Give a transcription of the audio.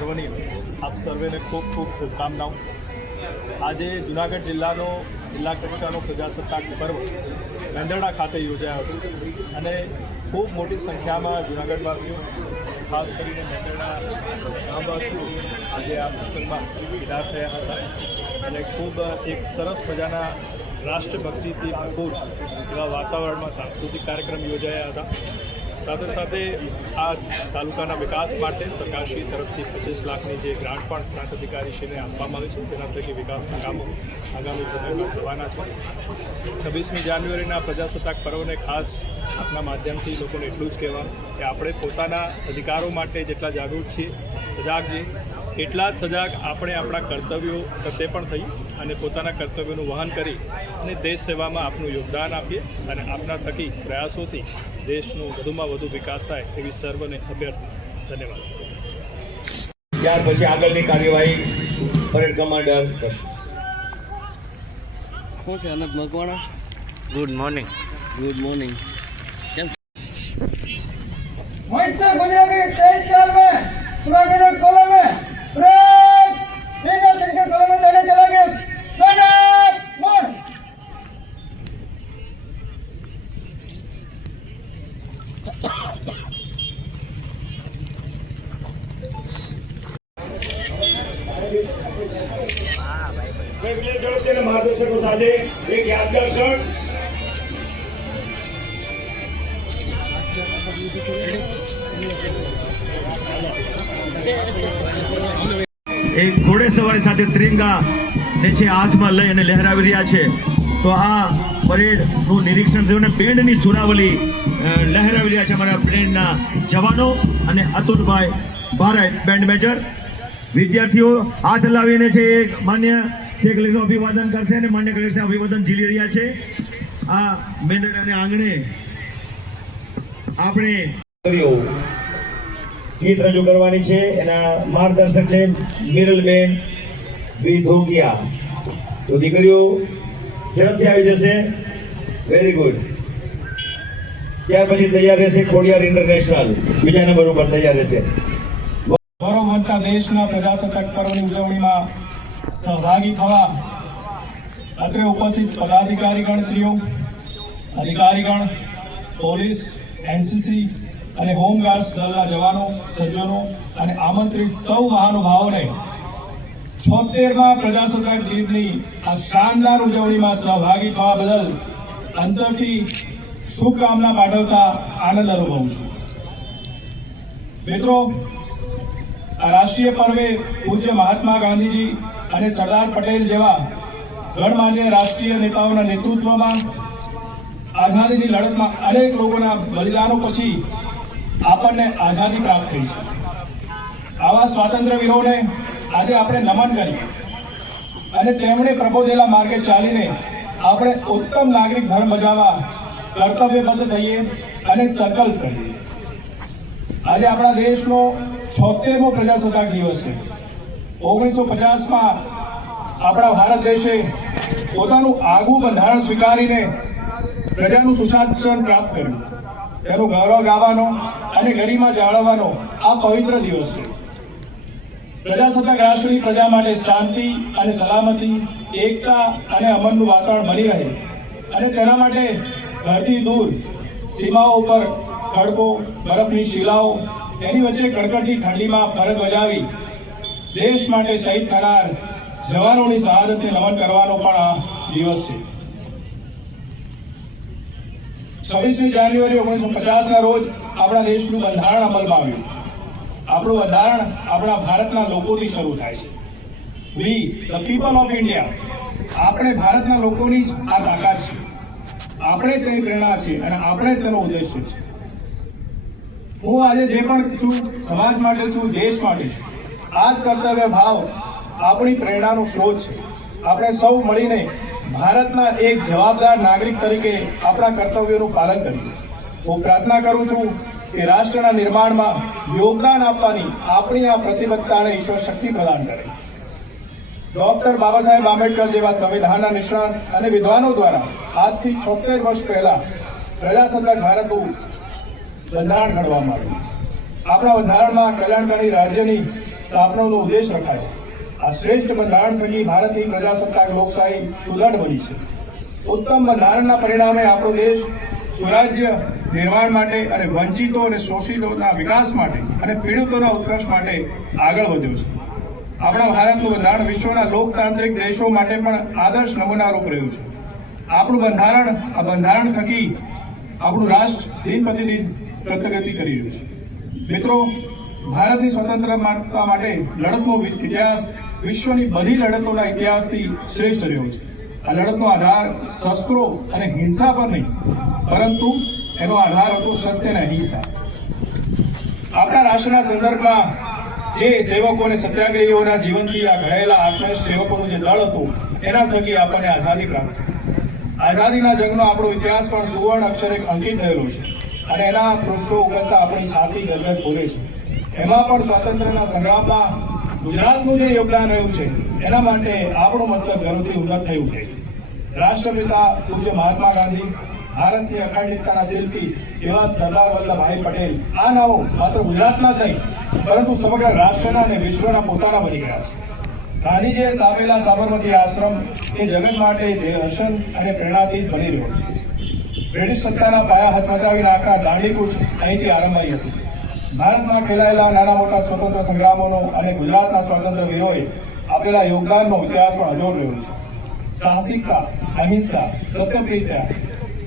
સર્વેને ખૂબ ખૂબ શુભકામનાઓ. આજે જુનાગઢ જિલ્લાનો જિલ્લા કક્ષાનો પ્રજાસત્તાક પર્વ મેંદરડા ખાતે યોજાયો હતો. અને ખૂબ મોટી સંખ્યામાં જુનાગઢવાસીઓ, ખાસ કરીને મેંદરડા આજે આ પ્રસંગમાં વિદાર થયા હતા. અને ખૂબ એક સરસ મજાના રાષ્ટ્રભક્તિથી ભરપૂર એવા વાતાવરણમાં સાંસ્કૃતિક કાર્યક્રમ યોજાયા હતા. સાથે સાથે આ તાલુકાના વિકાસ માટે સરકારશ્રી તરફથી પચીસ લાખની જે ગ્રાન્ટ પણ પ્રાંત અધિકારીશ્રીને આપવામાં આવી છે તેના થકી વિકાસના કામો આગામી સમયમાં થવાના છે. છવ્વીસમી જાન્યુઆરીના પ્રજાસત્તાક પર્વને ખાસ આપના માધ્યમથી લોકોને એટલું જ કહેવા કે આપણે પોતાના અધિકારો માટે જેટલા જાગૃત છીએ, સજાગ છીએ, એટલા જ સજાગ આપણે આપણા કર્તવ્યો પ્રત્યે પણ થઈ અને પોતાના કર્તવ્યનું વહન કરી અને દેશ સેવામાં આપનું યોગદાન આપીએ અને આપના થકી પ્રયાસોથી દેશનો વધુમાં વધુ વિકાસ થાય એવી સર્વને અભ્યર્થના. ધન્યવાદ. ત્યાર પછી આગળની કાર્યવાહી પરેડ કમાન્ડર કરશે. કોણ છે? Anant Makwana? Good morning good morning એક યાદગાર ક્ષણ એક ઘોડેસવારી સાથે ત્રિંગા ને છે હાથમાં લઈ અને લહેરાવી રહ્યા છે. તો આ પરેડનું નિરીક્ષણ થયું અને બેન્ડની સુરાવલી લહેરાવી રહ્યા છે અમારા બેન્ડના જવાનો અને અતુલભાઈ બારાય બેન્ડ મેજર વિદ્યાર્થીઓ હાથ લાવીને છે માન્ય છે કલેક્ટર અભિવાદન કરશે અને માન્ય કલેક્ટર અભિવાદન ઝીલી રહ્યા છે. આ મેંદરડાને આંગણે આપણે ગીત રજૂ કરવાની છે. એના માર્ગદર્શક છે મિરલબેન વિધોકિયા તો દીકરીઓ ઝડપથી આવી જશે. વેરી ગુડ ત્યાર પછી તૈયાર રહેશે ખોડિયાર ઇન્ટરનેશનલ બીજા નંબર ઉપર તૈયાર રહેશે. ગૌરવવંતા દેશના પ્રજાસત્તાક પર્વની ઉજવણીમાં સહભાગી થવા અત્રે ઉપસ્થિત પદાધિકારીગણ શ્રીઓ, અધિકારીગણ, પોલીસ, એનસીસી અને હોમગાર્ડ્સ દળના જવાનો, સજ્જનો અને આમંત્રિત સૌ મહાનુભાવોને છોતેરમાં પ્રજાસત્તાક દિનની આ શાનદાર ઉજવણીમાં સહભાગી થવા બદલ અંતરથી શુભકામના પાઠવતા આનંદ અનુભવું છું. મિત્રો, આ રાષ્ટ્રીય પર્વે પૂજ્ય મહાત્મા ગાંધીજી અને સરદાર પટેલ જેવા ગણમાન્ય રાષ્ટ્રીય નેતાઓના નેતૃત્વમાં, આઝાદીની લડતમાં અનેક લોકોના બલિદાનો પછી આપણને આઝાદી પ્રાપ્ત થઈ છે. આવા સ્વાતંત્ર્ય વીરોને આજે આપણે નમન કરીએ અને તેમણે પ્રબોધેલા માર્ગે ચાલીને આપણે ઉત્તમ નાગરિક ધર્મ બજાવવા કર્તવ્યબદ્ધ થઈએ અને સંકલ્પ કરીએ. આજે આપણા દેશનો છોતેરમો પ્રજાસત્તાક દિવસ છે. ઓગણીસો પચાસમાં આપણા ભારત દેશે પોતાનું આગવું બંધારણ સ્વીકારીને પ્રજાનું સુશાસન પ્રાપ્ત કર્યું. તેનું ગૌરવ ગાવાનો અને ગરિમા જાળવવાનો આ પવિત્ર દિવસ છે. પ્રજાસત્તાક રાષ્ટ્રની પ્રજા માટે શાંતિ અને સલામતી, એકતા અને અમનનું વાતાવરણ બની રહે અને તેના માટે ઘરથી દૂર સીમાઓ ઉપર ખડકો, બરફની શિલાઓ, એની વચ્ચે કડકડતી ઠંડીમાં ફરજ બજાવી દેશ માટે શહીદ થનાર જવાનોની શહાદતને નમન કરવાનો પણ આ દિવસ છે. છવ્વીસમી જાન્યુઆરી ઓગણીસો પચાસના રોજ આપણા દેશનું બંધારણ અમલમાં આવ્યું. આપણું બંધારણ આપણા ભારતના લોકોથી શરૂ થાય છે. We the people of India આપણે ભારતના લોકોની જ આ તાકાત છે. આપણે જ તેની પ્રેરણા છે અને આપણે જ તેનો ઉદ્દેશ્ય છે. હું આજે જે પણ છું, સમાજ માટે છું, દેશ માટે છું. આ જ કર્તવ્ય ભાવ આપણી પ્રેરણાનો સ્ત્રોત છે. આપણે સૌ મળીને ભારતના એક જવાબદાર નાગરિક તરીકે આપણા કર્તવ્યોનું પાલન કરીએ. હું પ્રાર્થના કરું છું કે રાષ્ટ્રના નિર્માણમાં યોગદાન આપવાની આપણી આ પ્રતિબદ્ધતાને ઈશ્વર શક્તિ પ્રદાન કરે. ડોક્ટર બાબા સાહેબ આંબેડકર જેવા સંવિધાનના નિષ્ણાત અને વિદ્વાનો દ્વારા આજથી છોતેર વર્ષ પહેલા પ્રજાસત્તાક ભારતનું બંધારણ ઘડવામાં આવ્યું. આપણા બંધારણમાં કલ્યાણકારી રાજ્યની સ્થાપનાનો ઉદ્દેશ રખાયો. આ શ્રેષ્ઠ બંધારણ થકી ભારતની પ્રજાસત્તાક લોકશાહી સુદૃઢ બની છે. ઉત્તમ બંધારણના પરિણામે આપણો દેશ સ્વરાજ્ય નિર્માણ માટે અને વંચિતો અને શોષિતોના વિકાસ માટે અને પીડિતોના ઉત્કર્ષ માટે આગળ વધ્યો છે. આપણા ભારતનું બંધારણ વિશ્વના લોકતાંત્રિક દેશો માટે પણ આદર્શ નમૂનારૂપ રહ્યું છે. આપણું બંધારણ, આ બંધારણ થકી આપણું રાષ્ટ્ર દિન પ્રતિદિન પ્રગતિ કરી રહ્યું છે. મિત્રો ભારતની સ્વતંત્રતા માટે લડતનો ઇતિહાસ, વિશ્વની બધી લડતોના ઇતિહાસથી શ્રેષ્ઠ રહ્યો છે. આ લડતનો આધાર શસ્ત્રો અને હિંસા પર નહીં, પરંતુ એનો આધાર હતો સત્ય અને અહિંસા. આપણા રાષ્ટ્રના સંદર્ભમાં જે સેવકો અને સત્યાગ્રહીઓના જીવનથી આ ઘડાયેલા આત્મનિષ્ઠ સેવકોનું જે દળ હતું, એના થકી આપણને આઝાદી પ્રાપ્ત થઈ. આઝાદીના જંગનો આપણો ઇતિહાસ પણ સુવર્ણ અક્ષરે અંકિત થયેલો છે અને એના પૃષ્ઠો ઉગલતા આપણી છાતી ગદગદ ફૂલે છે. એમાં પણ સ્વાતંત્ર્યના સંગ્રામમાં ગુજરાતનું જે યોગદાન રહ્યું છે, એના માટે આપણું મસ્તક ગર્વથી ઉન્નત થઈ ઉઠે રાષ્ટ્રપિતા પૂજ્ય મહાત્મા ગાંધી, ભારતની અખંડિતતાના શિલ્પી એવા સરદાર વલ્લભભાઈ પટેલ, આ નામો માત્ર ગુજરાતના જ નહીં, પરંતુ સમગ્ર રાષ્ટ્રના અને વિશ્વના પોતાના બની ગયા છે. ગાંધીજીએ સ્થાપેલા સાબરમતી આશ્રમ એ જગત માટે દર્શન અને પ્રેરણાથી બની રહ્યો છે. બ્રિટિશ સત્તાના પાયા હચમચાવી નાખનાર દાંડીકૂચ અહીંથી આરંભાઈ હતી. ભારતમાં ખેલાયેલા નાના મોટા સ્વતંત્ર સંગ્રામોનો અને ગુજરાતના સ્વાતંત્ર્ય વીરોએ આપેલા યોગદાનનો ઇતિહાસ પણ અજોડ રહ્યો છે. સાહસિકતા, અહિંસા, સત્યપ્રિયતા